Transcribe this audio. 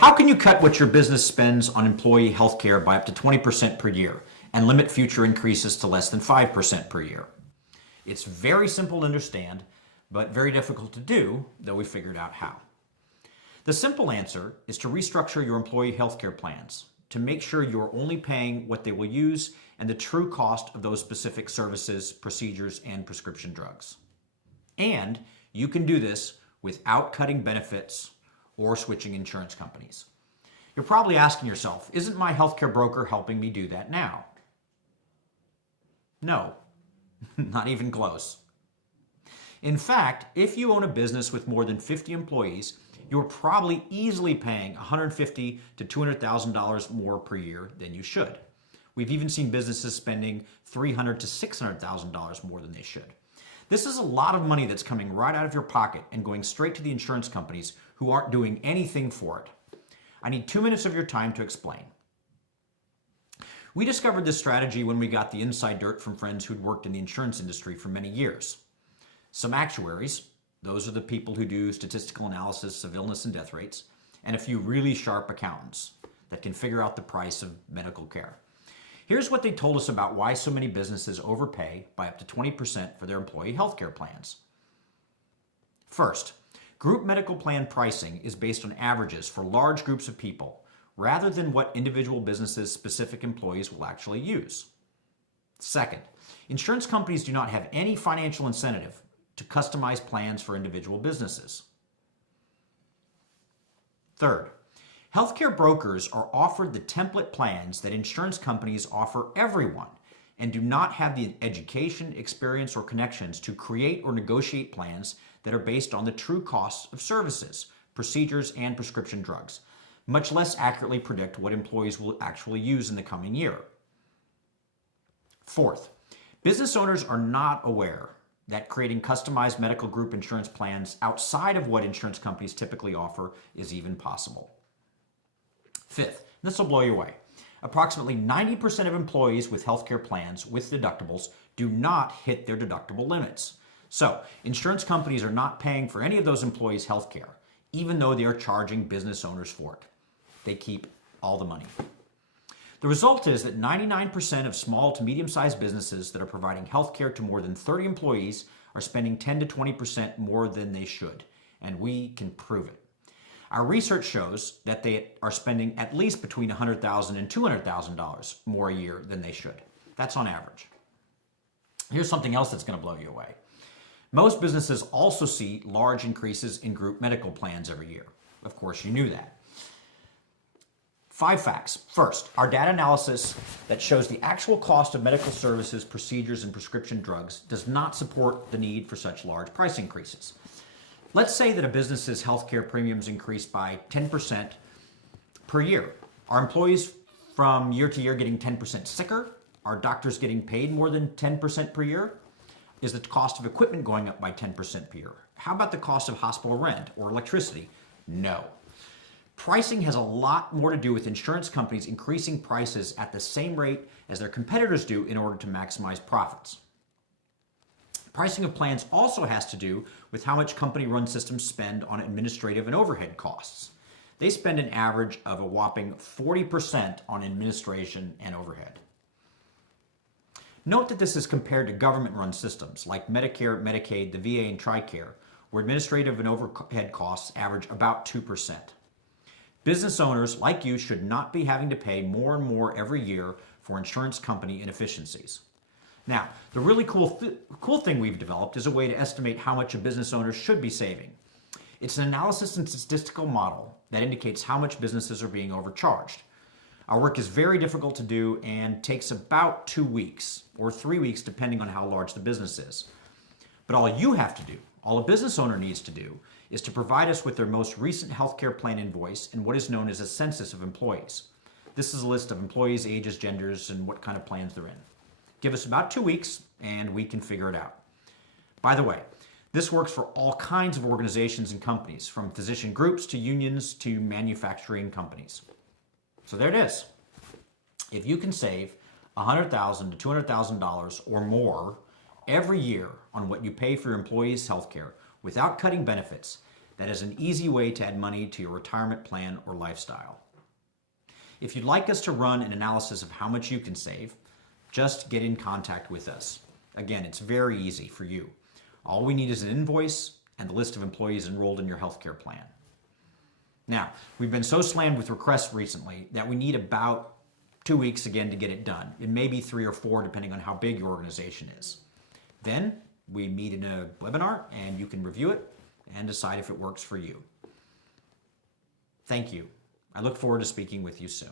How can you cut what your business spends on employee health care by up to 20% per year and limit future increases to less than 5% per year? It's very simple to understand, but very difficult to do, though we figured out how. The simple answer is to restructure your employee health care plans to make sure you're only paying what they will use and the true cost of those specific services, procedures, and prescription drugs. And you can do this without cutting benefits or switching insurance companies. You're probably asking yourself, isn't my healthcare broker helping me do that now? No, not even close. In fact, if you own a business with more than 50 employees, you're probably easily paying $150,000 to $200,000 more per year than you should. We've even seen businesses spending $300,000 to $600,000 more than they should. This is a lot of money that's coming right out of your pocket and going straight to the insurance companies who aren't doing anything for it. I need 2 minutes of your time to explain. We discovered this strategy when we got the inside dirt from friends who'd worked in the insurance industry for many years. Some actuaries, those are the people who do statistical analysis of illness and death rates, and a few really sharp accountants that can figure out the price of medical care. Here's what they told us about why so many businesses overpay by up to 20% for their employee health care plans. First, group medical plan pricing is based on averages for large groups of people rather than what individual businesses' specific employees will actually use. Second, insurance companies do not have any financial incentive to customize plans for individual businesses. Third, healthcare brokers are offered the template plans that insurance companies offer everyone and do not have the education, experience, or connections to create or negotiate plans that are based on the true costs of services, procedures, and prescription drugs, much less accurately predict what employees will actually use in the coming year. Fourth, business owners are not aware that creating customized medical group insurance plans outside of what insurance companies typically offer is even possible. Fifth, this will blow you away. Approximately 90% of employees with healthcare plans with deductibles do not hit their deductible limits. So, insurance companies are not paying for any of those employees' healthcare, even though they are charging business owners for it. They keep all the money. The result is that 99% of small to medium-sized businesses that are providing healthcare to more than 30 employees are spending 10 to 20% more than they should, and we can prove it. Our research shows that they are spending at least between $100,000 and $200,000 more a year than they should. That's on average. Here's something else that's going to blow you away. Most businesses also see large increases in group medical plans every year. Of course, you knew that. 5 facts. First, our data analysis that shows the actual cost of medical services, procedures, and prescription drugs does not support the need for such large price increases. Let's say that a business's healthcare premiums increase by 10% per year. Are employees from year to year getting 10% sicker? Are doctors getting paid more than 10% per year? Is the cost of equipment going up by 10% per year? How about the cost of hospital rent or electricity? No. Pricing has a lot more to do with insurance companies increasing prices at the same rate as their competitors do in order to maximize profits. Pricing of plans also has to do with how much company-run systems spend on administrative and overhead costs. They spend an average of a whopping 40% on administration and overhead. Note that this is compared to government-run systems like Medicare, Medicaid, the VA, and TRICARE, where administrative and overhead costs average about 2%. Business owners like you should not be having to pay more and more every year for insurance company inefficiencies. Now, the really cool thing we've developed is a way to estimate how much a business owner should be saving. It's an analysis and statistical model that indicates how much businesses are being overcharged. Our work is very difficult to do and takes about 2 weeks or 3 weeks depending on how large the business is. But all you have to do, all a business owner needs to do, is to provide us with their most recent healthcare plan invoice and what is known as a census of employees. This is a list of employees' ages, genders, and what kind of plans they're in. Give us about 2 weeks and we can figure it out. By the way, this works for all kinds of organizations and companies, from physician groups to unions to manufacturing companies. So there it is. If you can save $100,000 to $200,000 or more every year on what you pay for your employees' health care without cutting benefits, that is an easy way to add money to your retirement plan or lifestyle. If you'd like us to run an analysis of how much you can save, just get in contact with us. Again, it's very easy for you. All we need is an invoice and the list of employees enrolled in your healthcare plan. Now, we've been so slammed with requests recently that we need about 2 weeks again to get it done. It may be 3 or 4 depending on how big your organization is. Then we meet in a webinar and you can review it and decide if it works for you. Thank you. I look forward to speaking with you soon.